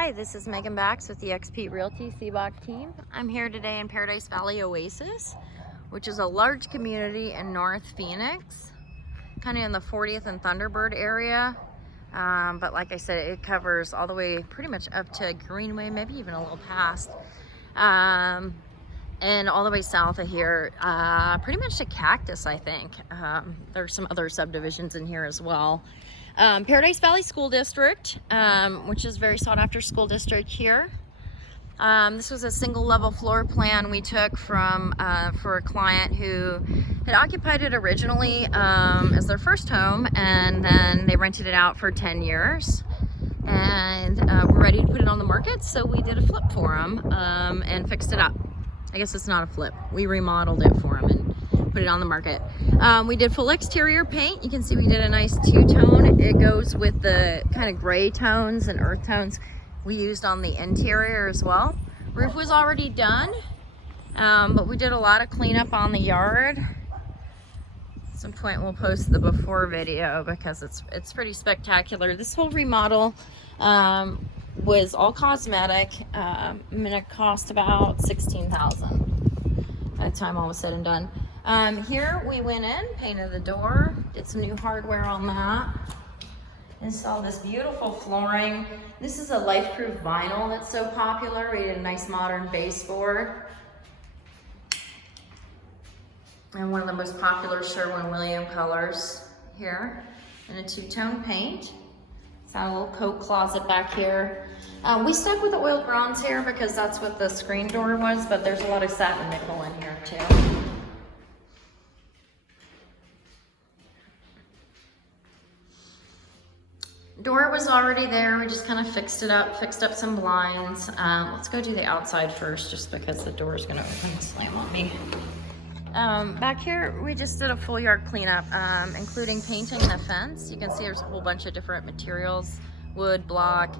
Hi, this is Megan Bax with the XP Realty Seabach team. I'm here today in Paradise Valley Oasis, which is a large community in North Phoenix, kind of in the 40th and Thunderbird area. But like I said, it covers all the way pretty much up to Greenway, maybe even a little past. And all the way south of here, pretty much to Cactus, I think. There's some other subdivisions in here as well. Paradise Valley School District, which is a very sought after school district here. This was a single level floor plan we took from for a client who had occupied it originally as their first home, and then they rented it out for 10 years. And we're ready to put it on the market, so we did a flip for them and fixed it up. I guess it's not a flip. We remodeled it for them and put it on the market. We did full exterior paint. You can see we did a nice two-tone. It goes with the kind of gray tones and earth tones we used on the interior as well. Roof was already done, but we did a lot of cleanup on the yard. At some point we'll post the before video because it's pretty spectacular. This whole remodel was all cosmetic, and it cost about $16,000 by the time all was said and done. Here we went in, painted the door, did some new hardware on that, installed this beautiful flooring. This is a life-proof vinyl that's so popular. We did a nice modern baseboard. And one of the most popular Sherwin-Williams colors here in a two-tone paint. It's got a little coat closet back here. We stuck with the oiled bronze here because that's what the screen door was, but there's a lot of satin nickel in here too. Door was already there. We just kind of fixed it up, fixed up some blinds. Let's go do the outside first, just because the door is going to open and slam on me. Back here, we just did a full yard cleanup, including painting the fence. You can see there's a whole bunch of different materials, wood, block,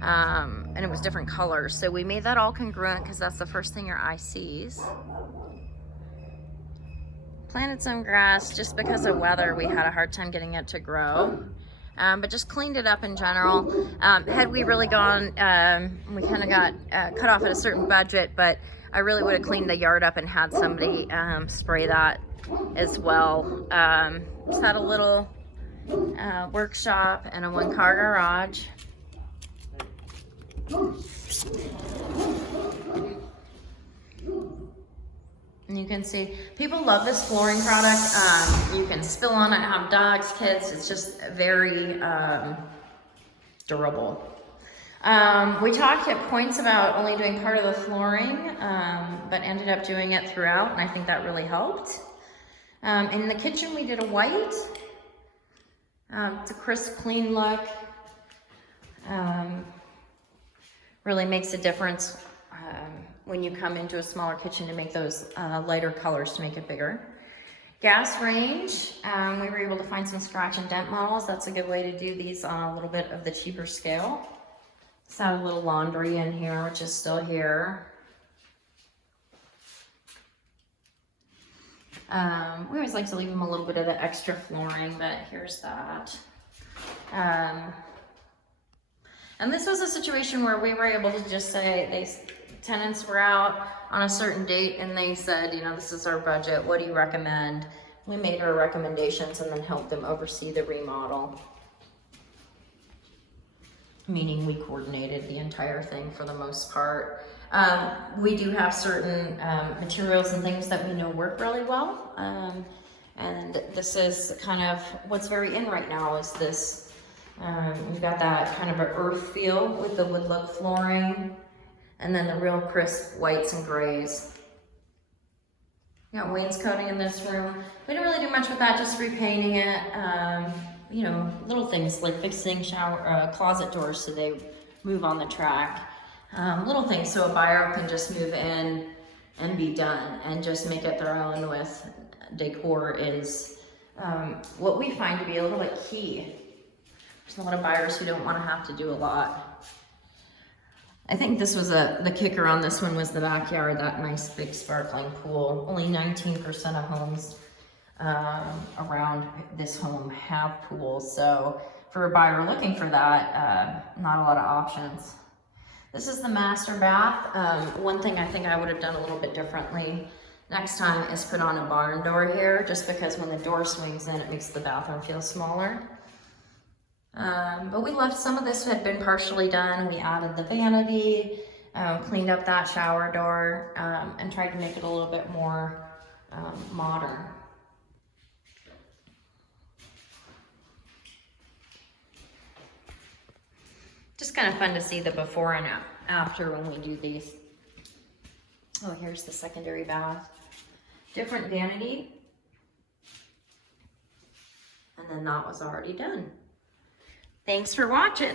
and it was different colors. So we made that all congruent because that's the first thing your eye sees. Planted some grass. Just because of weather, we had a hard time getting it to grow. But just cleaned it up in general. Had we really gone, we kind of got cut off at a certain budget, but I really would have cleaned the yard up and had somebody spray that as well. Just had a little workshop and a one-car garage. And you can see people love this flooring product. You can spill on it, have dogs, kids. It's just very durable. We talked at points about only doing part of the flooring, but ended up doing it throughout, and I think that really helped. In the kitchen, we did a white. It's a crisp, clean look. Really makes a difference when you come into a smaller kitchen to make those lighter colors to make it bigger. Gas range, we were able to find some scratch and dent models. That's a good way to do these on a little bit of the cheaper scale. It's got a little laundry in here, which is still here. We always like to leave them a little bit of the extra flooring, but here's that. And this was a situation where we were able to just say, tenants were out on a certain date and they said, you know, this is our budget, what do you recommend? We made our recommendations and then helped them oversee the remodel. Meaning we coordinated the entire thing for the most part. We do have certain materials and things that we know work really well. And this is kind of what's very in right now is this, you've got that kind of an earth feel with the wood look flooring. And then the real crisp whites and grays. You got wainscoting in this room. We didn't really do much with that, just repainting it. You know, little things like fixing shower, closet doors so they move on the track. Little things so a buyer can just move in and be done and just make it their own with decor is what we find to be a little bit key. There's a lot of buyers who don't want to have to do a lot. I think this was the kicker on this one was the backyard, that nice big sparkling pool. Only 19% of homes around this home have pools. So for a buyer looking for that, not a lot of options. This is the master bath. One thing I think I would have done a little bit differently next time is put on a barn door here, just because when the door swings in, it makes the bathroom feel smaller. But we left some of this had been partially done. We added the vanity, cleaned up that shower door, and tried to make it a little bit more modern. Just kind of fun to see the before and after when we do these. Oh, here's the secondary bath. Different vanity. And then that was already done. Thanks for watching.